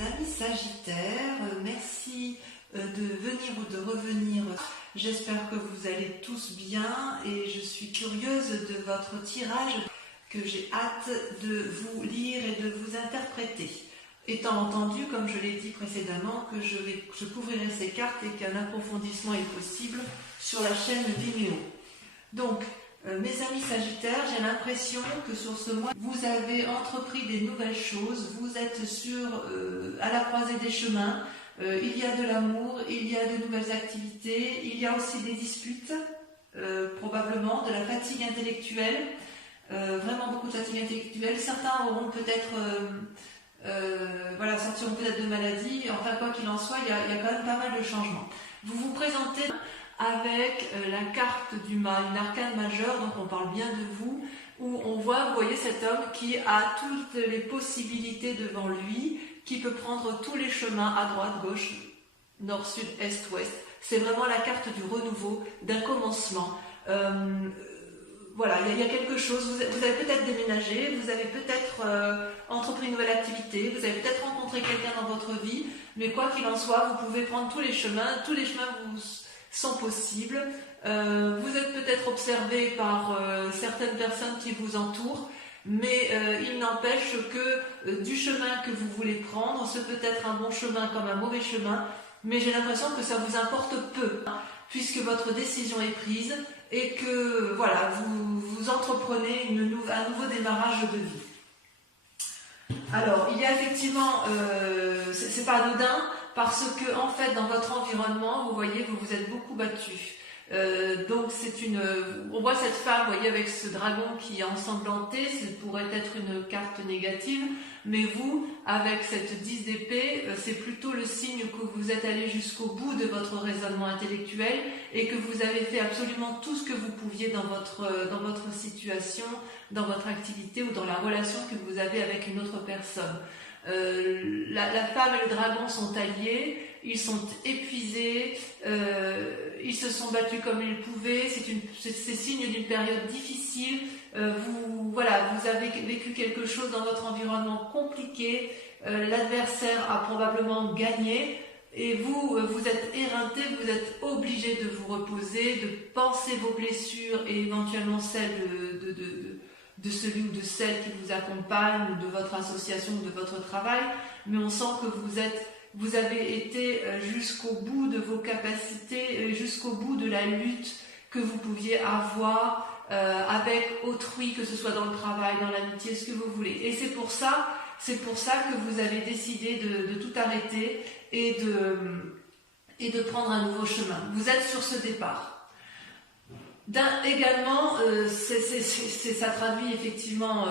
amis Sagittaires, merci de venir ou de revenir. J'espère que vous allez tous bien et je suis curieuse de votre tirage que j'ai hâte de vous lire et de vous interpréter. Étant entendu, comme je l'ai dit précédemment, que je couvrirai ces cartes et qu'un approfondissement est possible sur la chaîne Vimeo. Donc, mes amis Sagittaires, j'ai l'impression que sur ce mois, vous avez entrepris des nouvelles choses, vous êtes à la croisée des chemins, il y a de l'amour, il y a de nouvelles activités, il y a aussi des disputes, probablement, de la fatigue intellectuelle, vraiment beaucoup de fatigue intellectuelle. Certains auront peut-être, sortiront peut-être de maladie, enfin quoi qu'il en soit, il y a quand même pas mal de changements. Vous vous présentez avec la carte du mât, une arcane majeure, donc on parle bien de vous, où on voit, vous voyez cet homme qui a toutes les possibilités devant lui, qui peut prendre tous les chemins à droite, gauche, nord, sud, est, ouest. C'est vraiment la carte du renouveau, d'un commencement. Voilà, il y a quelque chose, vous avez peut-être déménagé, vous avez peut-être entrepris une nouvelle activité, vous avez peut-être rencontré quelqu'un dans votre vie, mais quoi qu'il en soit, vous pouvez prendre tous les chemins vous sont possibles. Vous êtes peut-être observé par certaines personnes qui vous entourent, mais il n'empêche que du chemin que vous voulez prendre, ce peut être un bon chemin comme un mauvais chemin, mais j'ai l'impression que ça vous importe peu, puisque votre décision est prise et que voilà, vous entreprenez un nouveau démarrage de vie. Alors, il y a effectivement, c'est pas anodin, parce que en fait, dans votre environnement, vous voyez, vous vous êtes beaucoup battu. Donc on voit cette femme, vous voyez, avec ce dragon qui est ensanglanté, ça pourrait être une carte négative, mais vous, avec cette 10 d'épée, c'est plutôt le signe que vous êtes allé jusqu'au bout de votre raisonnement intellectuel et que vous avez fait absolument tout ce que vous pouviez dans votre situation, dans votre activité ou dans la relation que vous avez avec une autre personne. La femme et le dragon sont alliés, ils sont épuisés, ils se sont battus comme ils pouvaient, c'est signe d'une période difficile, vous avez vécu quelque chose dans votre environnement compliqué, l'adversaire a probablement gagné, et vous êtes éreinté, vous êtes obligé de vous reposer, de penser vos blessures et éventuellement celles de celui ou de celle qui vous accompagne, ou de votre association, ou de votre travail, mais on sent que vous avez été jusqu'au bout de vos capacités, jusqu'au bout de la lutte que vous pouviez avoir avec autrui, que ce soit dans le travail, dans l'amitié, ce que vous voulez. Et c'est pour ça que vous avez décidé de tout arrêter et de prendre un nouveau chemin. Vous êtes sur ce départ. Également, ça traduit effectivement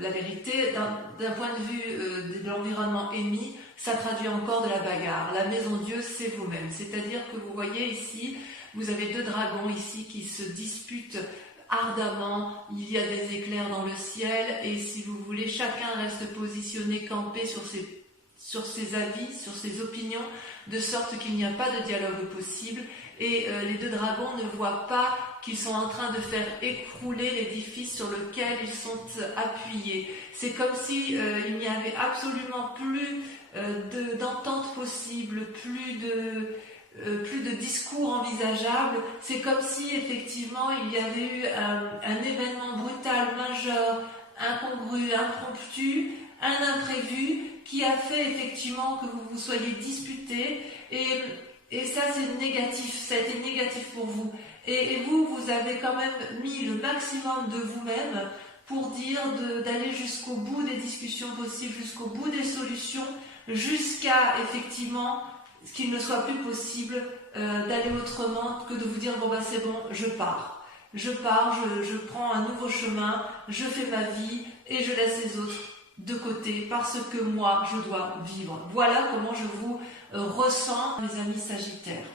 la vérité. D'un point de vue de l'environnement émis, ça traduit encore de la bagarre. La maison Dieu, c'est vous-même. C'est-à-dire que vous voyez ici, vous avez deux dragons ici qui se disputent ardemment. Il y a des éclairs dans le ciel et si vous voulez, chacun reste positionné, campé sur ses avis, sur ses opinions, de sorte qu'il n'y a pas de dialogue possible. Et les deux dragons ne voient pas qu'ils sont en train de faire écrouler l'édifice sur lequel ils sont appuyés. C'est comme si il n'y avait absolument plus d'entente possible, plus de discours envisageable. C'est comme si effectivement il y avait eu un événement brutal, majeur, incongru, impromptu, un imprévu qui a fait effectivement que vous vous soyez disputés et ça c'est négatif, ça a été négatif pour vous. Et vous avez quand même mis le maximum de vous-même pour dire d'aller jusqu'au bout des discussions possibles, jusqu'au bout des solutions, jusqu'à effectivement qu'il ne soit plus possible d'aller autrement que de vous dire bon bah c'est bon, je pars, je prends un nouveau chemin, je fais ma vie et je laisse les autres de côté parce que moi je dois vivre. Voilà comment je vous ressens, mes amis Sagittaires.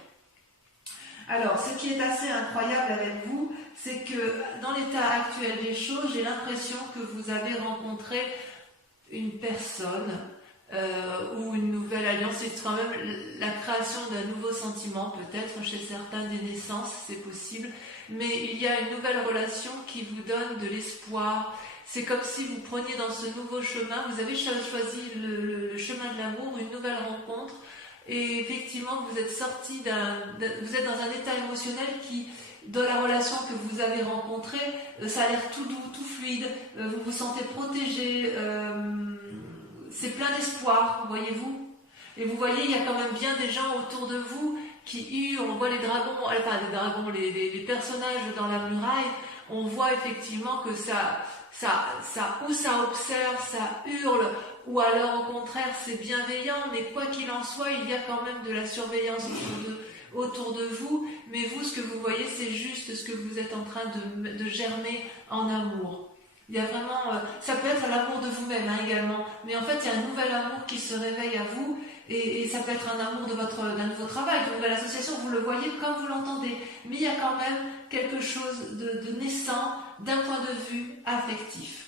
Alors, ce qui est assez incroyable avec vous, c'est que dans l'état actuel des choses, j'ai l'impression que vous avez rencontré une personne ou une nouvelle alliance. C'est quand même la création d'un nouveau sentiment, peut-être chez certains des naissances, c'est possible. Mais il y a une nouvelle relation qui vous donne de l'espoir. C'est comme si vous preniez dans ce nouveau chemin, vous avez choisi le le chemin de l'amour, une nouvelle rencontre. Et effectivement, vous êtes sorti vous êtes dans un état émotionnel qui, dans la relation que vous avez rencontrée, ça a l'air tout doux, tout fluide, vous vous sentez protégé, c'est plein d'espoir, voyez-vous. Et vous voyez, il y a quand même bien des gens autour de vous qui on voit les dragons, enfin les dragons, les personnages dans la muraille, on voit effectivement que ça observe, ça hurle, ou alors au contraire c'est bienveillant, mais quoi qu'il en soit, il y a quand même de la surveillance autour de vous, mais vous, ce que vous voyez, c'est juste ce que vous êtes en train de germer en amour. Il y a vraiment, ça peut être l'amour de vous-même également, mais en fait il y a un nouvel amour qui se réveille à vous, et ça peut être un amour d'un nouveau travail, d'une nouvelle association, vous le voyez comme vous l'entendez, mais il y a quand même quelque chose de naissant d'un point de vue affectif.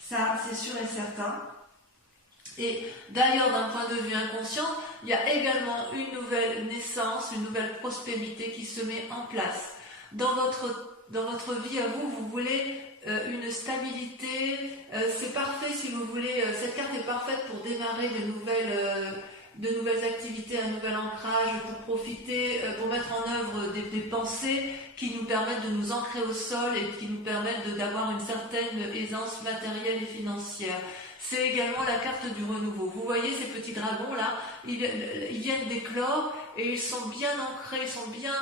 Ça, c'est sûr et certain. Et d'ailleurs, d'un point de vue inconscient, il y a également une nouvelle naissance, une nouvelle prospérité qui se met en place. Dans votre vie à vous, vous voulez une stabilité, c'est parfait si vous voulez, cette carte est parfaite pour démarrer de nouvelles activités, un nouvel ancrage, pour profiter, pour mettre en œuvre des pensées qui nous permettent de nous ancrer au sol et qui nous permettent d'avoir une certaine aisance matérielle et financière. C'est également la carte du renouveau. Vous voyez ces petits dragons là, ils viennent d'éclore et ils sont bien ancrés, ils sont bien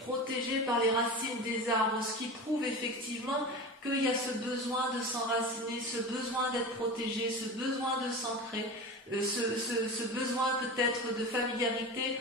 protégés par les racines des arbres, ce qui prouve effectivement qu'il y a ce besoin de s'enraciner, ce besoin d'être protégé, ce besoin de s'ancrer, ce besoin peut-être de familiarité,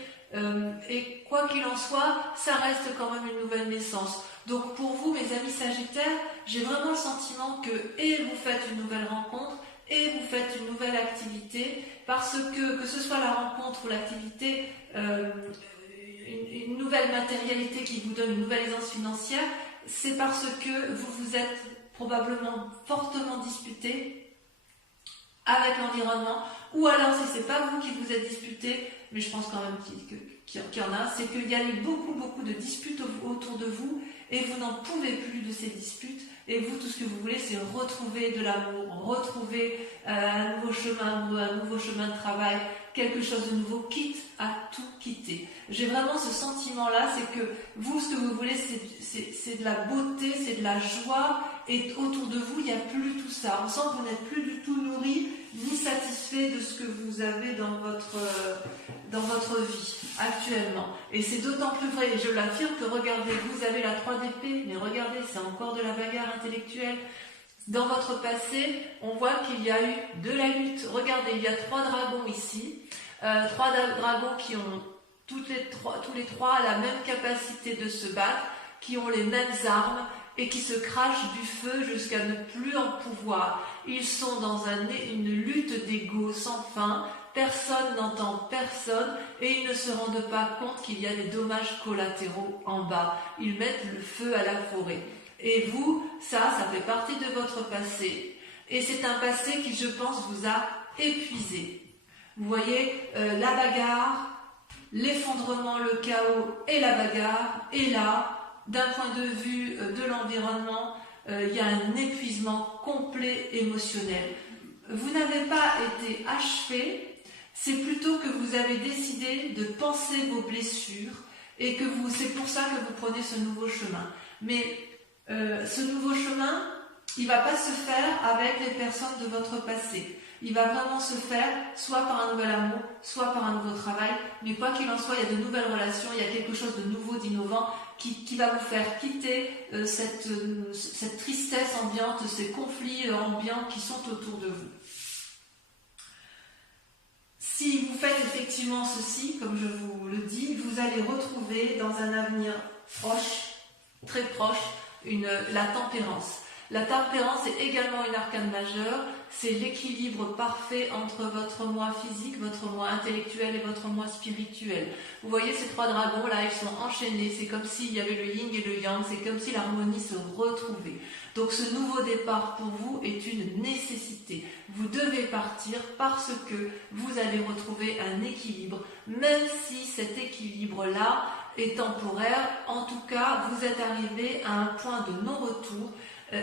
et quoi qu'il en soit, ça reste quand même une nouvelle naissance. Donc pour vous, mes amis Sagittaires, j'ai vraiment le sentiment que vous faites une nouvelle rencontre, et vous faites une nouvelle activité, parce que ce soit la rencontre ou l'activité, une nouvelle matérialité qui vous donne une nouvelle aisance financière, c'est parce que vous vous êtes probablement fortement disputé avec l'environnement, ou alors si c'est pas vous qui vous êtes disputé, mais je pense quand même qu'il y en a, c'est qu'il y a eu beaucoup de disputes autour de vous, et vous n'en pouvez plus de ces disputes, et vous, tout ce que vous voulez, c'est retrouver de l'amour, retrouver un nouveau chemin de travail, quelque chose de nouveau, quitte à tout quitter. J'ai vraiment ce sentiment-là, c'est que vous, ce que vous voulez, c'est de la beauté, c'est de la joie, et autour de vous, il n'y a plus tout ça. On sent que vous n'êtes plus du tout nourri, ni satisfait de ce que vous avez dans votre vie actuellement. Et c'est d'autant plus vrai, et je l'affirme, que regardez, vous avez la 3 d'épée, mais regardez, c'est encore de la bagarre intellectuelle. Dans votre passé, on voit qu'il y a eu de la lutte. Regardez, il y a 3 dragons ici, 3 dragons qui ont tous les trois la même capacité de se battre, qui ont les mêmes armes et qui se crachent du feu jusqu'à ne plus en pouvoir. Ils sont dans une lutte d'ego sans fin, personne n'entend personne et ils ne se rendent pas compte qu'il y a des dommages collatéraux en bas. Ils mettent le feu à la forêt. Et vous, ça fait partie de votre passé. Et c'est un passé qui, je pense, vous a épuisé. Vous voyez, la bagarre, l'effondrement, le chaos et la bagarre. Et là, d'un point de vue de l'environnement, il y a un épuisement complet émotionnel. Vous n'avez pas été achevé, c'est plutôt que vous avez décidé de penser vos blessures et que c'est pour ça que vous prenez ce nouveau chemin. Mais ce nouveau chemin, il ne va pas se faire avec les personnes de votre passé. Il va vraiment se faire soit par un nouvel amour, soit par un nouveau travail. Mais quoi qu'il en soit, il y a de nouvelles relations, il y a quelque chose de nouveau, d'innovant qui va vous faire quitter cette tristesse ambiante, ces conflits ambiants qui sont autour de vous. Si vous faites effectivement ceci, comme je vous le dis, vous allez retrouver dans un avenir proche, très proche, la tempérance. La tempérance est également une arcane majeure, c'est l'équilibre parfait entre votre moi physique, votre moi intellectuel et votre moi spirituel. Vous voyez ces 3 dragons là, ils sont enchaînés, c'est comme s'il y avait le yin et le yang, c'est comme si l'harmonie se retrouvait. Donc ce nouveau départ pour vous est une nécessité. Vous devez partir parce que vous allez retrouver un équilibre, même si cet équilibre-là est temporaire. En tout cas, vous êtes arrivé à un point de non-retour.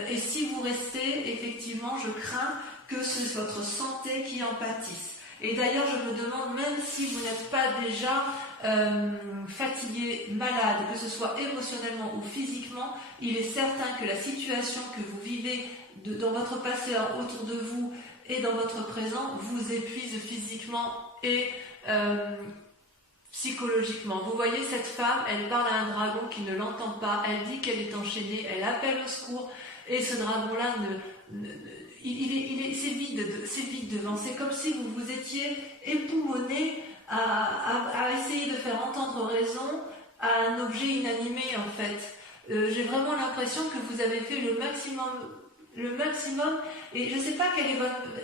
Et si vous restez, effectivement, je crains que c'est votre santé qui en pâtisse. Et d'ailleurs, je me demande, même si vous n'êtes pas déjà fatigué, malade, que ce soit émotionnellement ou physiquement, il est certain que la situation que vous vivez dans votre passé autour de vous et dans votre présent vous épuise physiquement et psychologiquement. Vous voyez cette femme, elle parle à un dragon qui ne l'entend pas, elle dit qu'elle est enchaînée, elle appelle au secours et ce dragon-là c'est vide devant. C'est comme si vous vous étiez époumoné à essayer de faire entendre raison à un objet inanimé en fait. J'ai vraiment l'impression que vous avez fait le maximum et je ne sais pas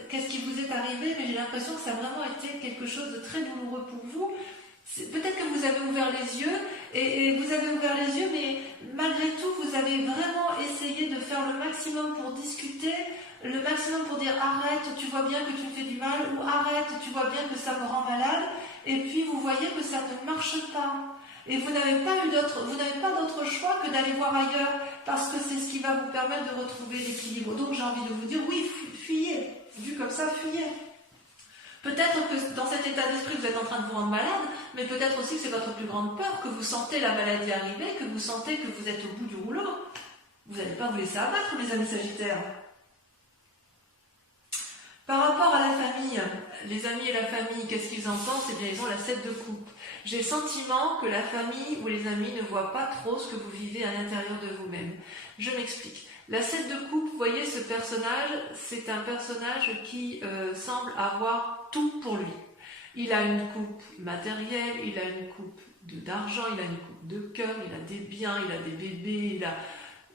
qu'est-ce qui vous est arrivé, mais j'ai l'impression que ça a vraiment été quelque chose de très douloureux pour vous. Peut-être que vous avez ouvert les yeux et vous avez ouvert les yeux, mais malgré tout vous avez vraiment essayé de faire le maximum pour discuter, le maximum pour dire arrête, tu vois bien que tu me fais du mal, ou arrête, tu vois bien que ça me rend malade, et puis vous voyez que ça ne marche pas. Et vous n'avez pas d'autre choix que d'aller voir ailleurs, parce que c'est ce qui va vous permettre de retrouver l'équilibre. Donc j'ai envie de vous dire, oui, fuyez, vu comme ça, fuyez. Peut-être que dans cet état d'esprit, vous êtes en train de vous rendre malade, mais peut-être aussi que c'est votre plus grande peur, que vous sentez la maladie arriver, que vous sentez que vous êtes au bout du rouleau. Vous n'allez pas vous laisser abattre, mes amis Sagittaires. Par rapport à la famille, les amis et la famille, qu'est-ce qu'ils en pensent? Eh bien, ils ont la 7 de coupe. J'ai le sentiment que la famille ou les amis ne voient pas trop ce que vous vivez à l'intérieur de vous-même. Je m'explique. La 7 de coupe, vous voyez ce personnage, c'est un personnage qui semble avoir tout pour lui. Il a une coupe matérielle, il a une coupe d'argent, il a une coupe de cœur, il a des biens, il a des bébés,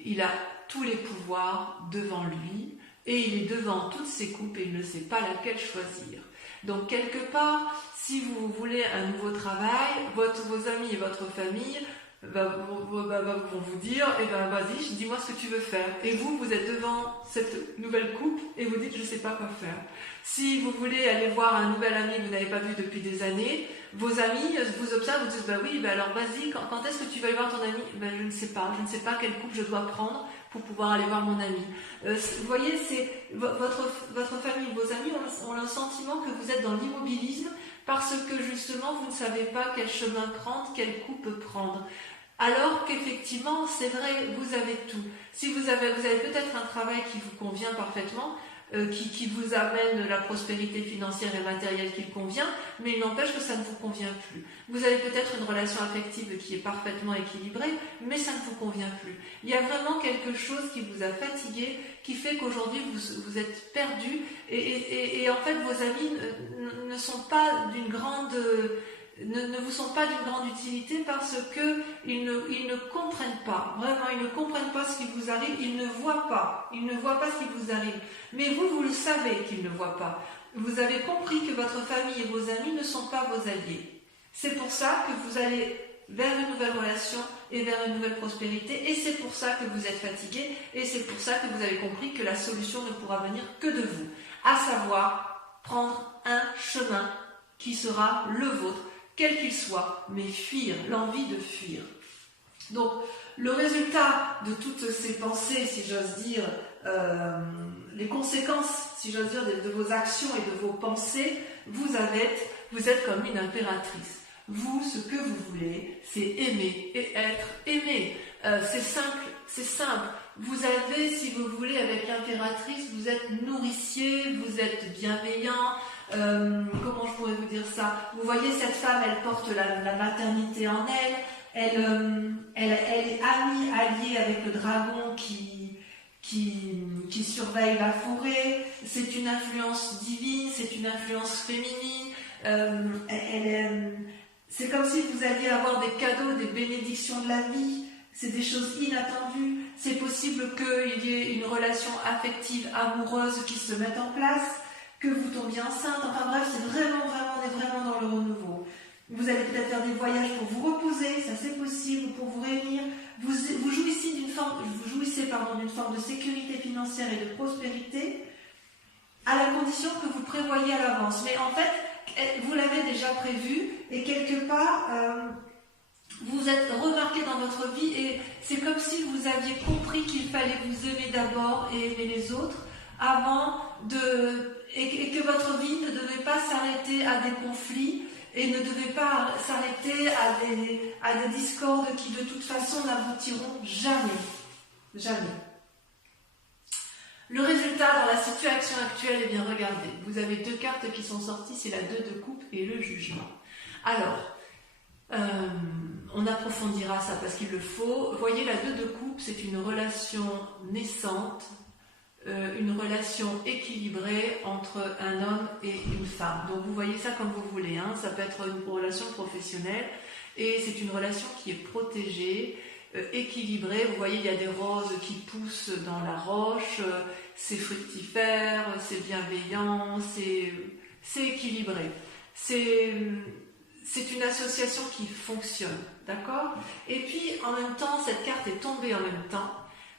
il a tous les pouvoirs devant lui. Et il est devant toutes ces coupes et il ne sait pas laquelle choisir. Donc quelque part, si vous voulez un nouveau travail, vos amis et votre famille vont vous dire, eh ben vas-y, dis-moi ce que tu veux faire. Et vous êtes devant cette nouvelle coupe et vous dites, je ne sais pas quoi faire. Si vous voulez aller voir un nouvel ami que vous n'avez pas vu depuis des années, vos amis vous observent, vous disent, bah oui, bah alors vas-y, quand est-ce que tu vas aller voir ton ami? Ben je ne sais pas quelle coupe je dois prendre pour pouvoir aller voir mon ami. Vous voyez, c'est votre famille, vos amis ont le sentiment que vous êtes dans l'immobilisme parce que justement vous ne savez pas quel chemin prendre, quelle coupe prendre. Alors qu'effectivement, c'est vrai, vous avez tout. Si vous avez peut-être un travail qui vous convient parfaitement, qui vous amène la prospérité financière et matérielle qui convient, mais il n'empêche que ça ne vous convient plus. Vous avez peut-être une relation affective qui est parfaitement équilibrée, mais ça ne vous convient plus. Il y a vraiment quelque chose qui vous a fatigué, qui fait qu'aujourd'hui vous êtes perdu, et en fait vos amis ne sont pas d'une grande... ne vous sont pas d'une grande utilité parce qu'ils ne comprennent pas, vraiment ils ne comprennent pas ce qui vous arrive, ils ne voient pas ce qui vous arrive. Mais vous le savez qu'ils ne voient pas. Vous avez compris que votre famille et vos amis ne sont pas vos alliés. C'est pour ça que vous allez vers une nouvelle relation et vers une nouvelle prospérité, et c'est pour ça que vous êtes fatigué, et c'est pour ça que vous avez compris que la solution ne pourra venir que de vous, à savoir prendre un chemin qui sera le vôtre, quel qu'il soit, mais fuir, l'envie de fuir. Donc, le résultat de toutes ces pensées, si j'ose dire, les conséquences, si j'ose dire, de vos actions et de vos pensées, vous êtes comme une impératrice. Vous, ce que vous voulez, c'est aimer et être aimé. C'est simple. Vous avez, si vous voulez, avec l'impératrice, vous êtes nourricier, vous êtes bienveillant. Comment je pourrais vous dire ça? Vous voyez, cette femme, elle porte la maternité en elle. Elle est amie, alliée avec le dragon qui surveille la forêt. C'est une influence divine, c'est une influence féminine. C'est comme si vous alliez avoir des cadeaux, des bénédictions de la vie. C'est des choses inattendues. C'est possible qu'il y ait une relation affective, amoureuse qui se mette en place, que vous tombiez enceinte. Enfin bref, c'est on est vraiment dans le renouveau. Vous allez peut-être faire des voyages pour vous reposer, ça c'est possible, pour vous réunir. Vous jouissez d'une forme de sécurité financière et de prospérité, à la condition que vous prévoyez à l'avance. Mais en fait, vous l'avez déjà prévu, et quelque part, vous êtes remarqué dans votre vie, et c'est comme si vous aviez compris qu'il fallait vous aimer d'abord et aimer les autres, avant et que votre vie ne devait pas s'arrêter à des conflits et ne devait pas s'arrêter à des discordes qui de toute façon n'aboutiront jamais. Jamais. Le résultat dans la situation actuelle, eh bien regardez, vous avez deux cartes qui sont sorties, c'est la 2 de coupe et le jugement. Alors, on approfondira ça parce qu'il le faut. Voyez, la 2 de coupe, c'est une relation naissante, une relation équilibrée entre un homme et une femme. Donc vous voyez ça comme vous voulez, hein. Ça peut être une relation professionnelle et c'est une relation qui est protégée, équilibrée. Vous voyez, il y a des roses qui poussent dans la roche, c'est fructifère, c'est bienveillant, c'est équilibré. C'est une association qui fonctionne, d'accord? Et puis, en même temps, cette carte est tombée en même temps.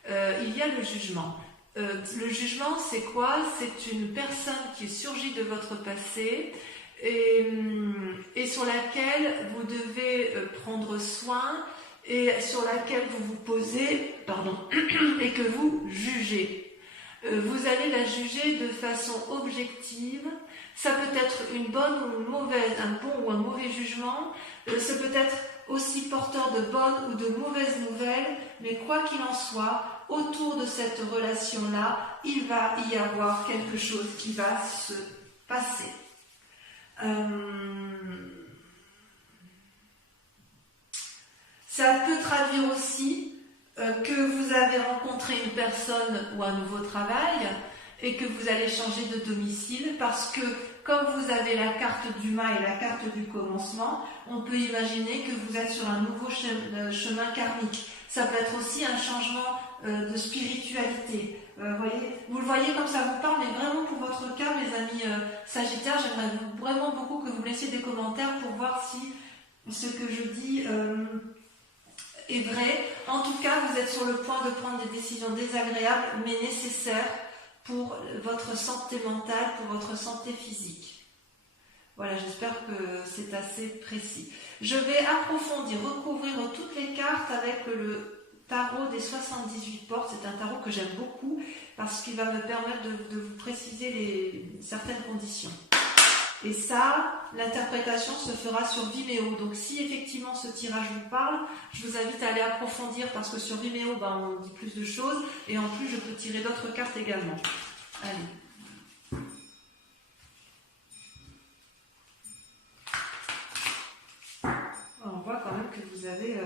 Il y a le jugement. Le jugement, c'est quoi? C'est une personne qui surgit de votre passé et sur laquelle vous devez prendre soin et sur laquelle vous vous posez, et que vous jugez. Vous allez la juger de façon objective. Ça peut être une bonne ou une mauvaise, un bon ou un mauvais jugement. Ça peut être aussi porteur de bonnes ou de mauvaises nouvelles. Mais quoi qu'il en soit, autour de cette relation-là, il va y avoir quelque chose qui va se passer. Ça peut traduire aussi que vous avez rencontré une personne ou un nouveau travail et que vous allez changer de domicile parce que comme vous avez la carte du mât et la carte du commencement, on peut imaginer que vous êtes sur un nouveau chemin karmique. Ça peut être aussi un changement de spiritualité. Vous le voyez comme ça vous parle, mais vraiment pour votre cas, mes amis Sagittaires, j'aimerais vraiment beaucoup que vous me laissiez des commentaires pour voir si ce que je dis est vrai. En tout cas, vous êtes sur le point de prendre des décisions désagréables, mais nécessaires pour votre santé mentale, pour votre santé physique. Voilà, j'espère que c'est assez précis. Je vais approfondir, recouvrir toutes les cartes avec le tarot des 78 portes. C'est un tarot que j'aime beaucoup parce qu'il va me permettre de vous préciser certaines conditions. Et ça, l'interprétation se fera sur Vimeo. Donc si effectivement ce tirage vous parle, je vous invite à aller approfondir parce que sur Vimeo, on dit plus de choses et en plus je peux tirer d'autres cartes également. Allez. On voit quand même que vous avez...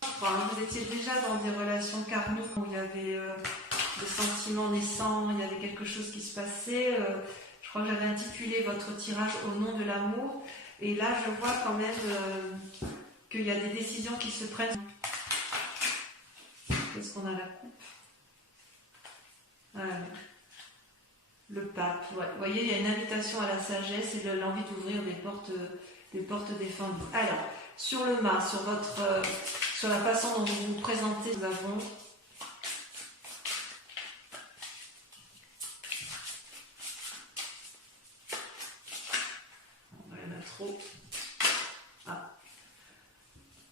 vous étiez déjà dans des relations karmiques où il y avait des sentiments naissants, il y avait quelque chose qui se passait... Je crois que j'avais intitulé votre tirage au nom de l'amour. Et là, je vois quand même qu'il y a des décisions qui se prennent. Qu'est-ce qu'on a la coupe? Le pape. Ouais. Vous voyez, il y a une invitation à la sagesse et l'envie d'ouvrir des portes défendues. Alors, sur le mât, sur la façon dont vous vous présentez, nous avons...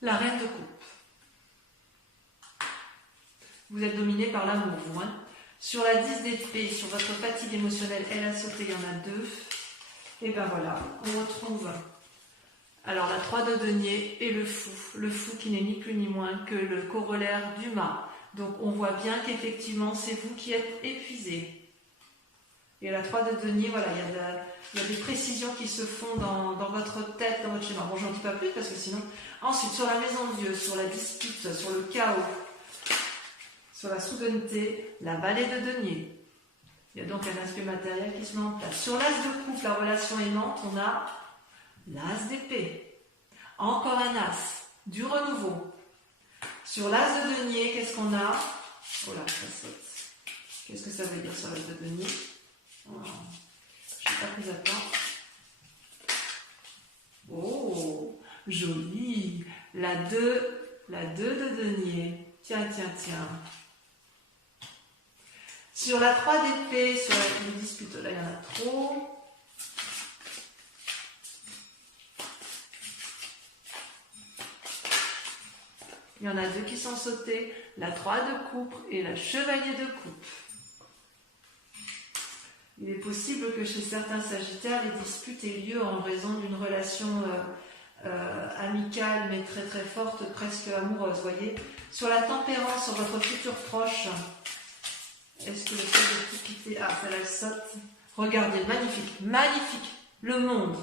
La reine de coupe. Vous êtes dominé par l'amour, vous. Hein. Sur la 10 d'épée, sur votre fatigue émotionnelle, elle a sauté, il y en a 2. Et ben voilà, on retrouve alors la 3 de denier et le fou. Le fou qui n'est ni plus ni moins que le corollaire du mât. Donc on voit bien qu'effectivement c'est vous qui êtes épuisé. Et la 3 de denier, voilà, il y a des précisions qui se font dans votre tête, dans votre schéma. Bon, j'en dis pas plus parce que sinon... Ensuite, sur la maison de Dieu, sur la dispute, sur le chaos, sur la soudaineté, la vallée de denier. Il y a donc un aspect matériel qui se met en place. Sur l'as de coupe, la relation aimante, on a l'as d'épée. Encore un as, du renouveau. Sur l'as de denier, qu'est-ce qu'on a? Oh là, ça saute. Qu'est-ce que ça veut dire sur l'as de denier? Oh, je n'ai pas pris à temps. Oh, joli. La 2 de denier. Tiens. Sur la 3 d'épée, sur la dispute, là il y en a trop. Il y en a 2 qui sont sautés. La 3 de coupe et la chevalier de coupe. il est possible que chez certains Sagittaires, les disputes aient lieu en raison d'une relation amicale, mais très très forte, presque amoureuse, voyez. Sur la tempérance, sur votre futur proche, est-ce que le fait de tout quitter... Ah, ça la saute. Regardez, magnifique, magnifique. Le monde.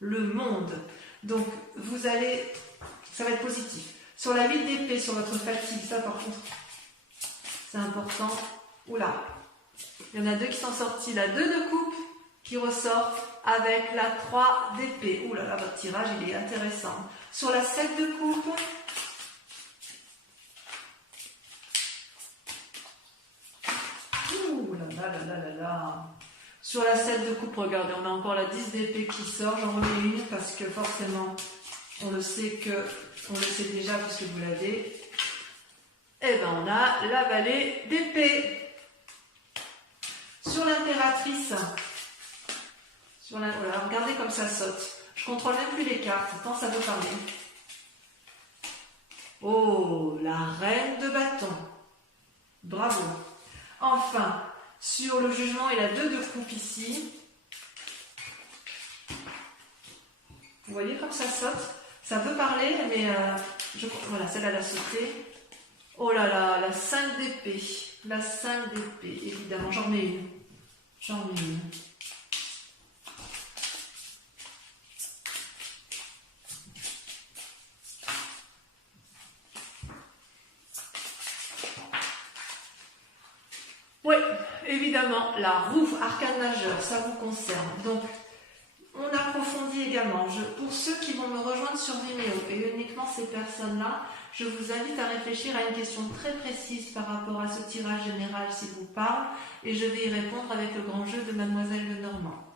Le monde. Donc, vous allez... Ça va être positif. Sur la 8 d'épée, sur votre fatigue, ça par contre, c'est important. Oula, il y en a deux qui sont sortis. La 2 de coupe qui ressort avec la 3 d'épée. Oula, là, votre tirage, il est intéressant. Sur la 7 de coupe, sur la 7 de coupe, regardez, on a encore la 10 d'épée qui sort. J'en remets une parce que forcément, on le sait déjà puisque vous l'avez. Et ben on a la vallée d'épée. Sur l'impératrice, voilà, regardez comme ça saute. Je contrôle même plus les cartes, tant ça veut parler. Oh, la reine de bâton. Bravo. Enfin, sur le jugement et la 2 de coupe ici. Vous voyez comme ça saute? Ça veut parler, mais voilà, celle-là a sauté. Oh là là, la 5 d'épée. La 5 d'épée, évidemment. J'en mets une. J'en mets une. Oui, évidemment, la roue, arcane majeur, ça vous concerne. Donc, on approfondit également. Pour ceux qui vont me rejoindre sur Vimeo, et uniquement ces personnes-là, je vous invite à réfléchir à une question très précise par rapport à ce tirage général s'il vous parle, et je vais y répondre avec le grand jeu de Mademoiselle Lenormand.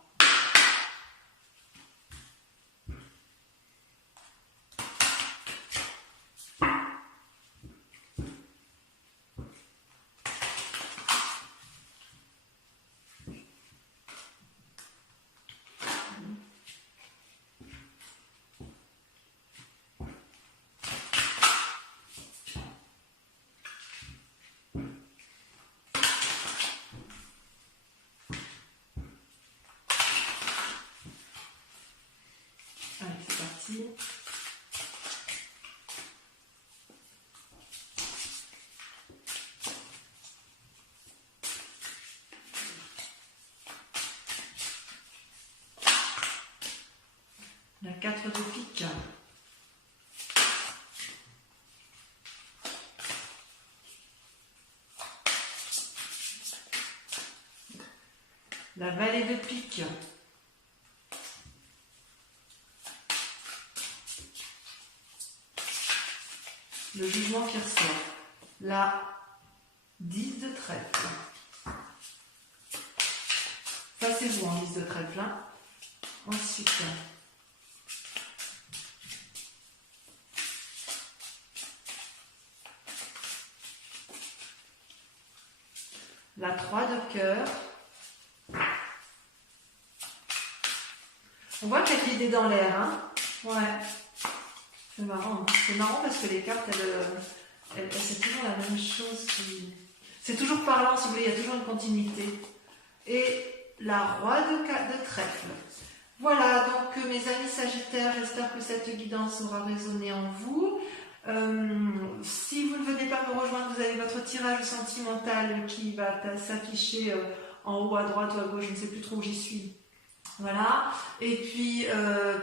Allez, c'est parti. La 4 de pique. La vallée de pique. Le jugement qui ressort. La 10 de trèfle. Ça c'est vous en 10 de trèfle. Hein. Ensuite, la 3 de cœur. On voit qu'il y a de l'idée dans l'air. Hein. Ouais. C'est marrant. Hein. C'est marrant parce que les cartes, c'est toujours la même chose. C'est toujours parlant, si vous voulez, il y a toujours une continuité. Et la roi de trèfle. Voilà, donc mes amis Sagittaires, j'espère que cette guidance aura résonné en vous. Si vous ne venez pas me rejoindre, vous avez votre tirage sentimental qui va s'afficher en haut à droite ou à gauche, je ne sais plus trop où j'y suis. Voilà, et puis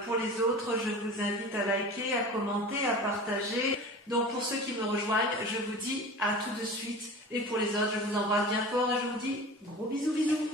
pour les autres, je vous invite à liker, à commenter, à partager. Donc pour ceux qui me rejoignent, je vous dis à tout de suite. Et pour les autres, je vous embrasse bien fort et je vous dis gros bisous bisous.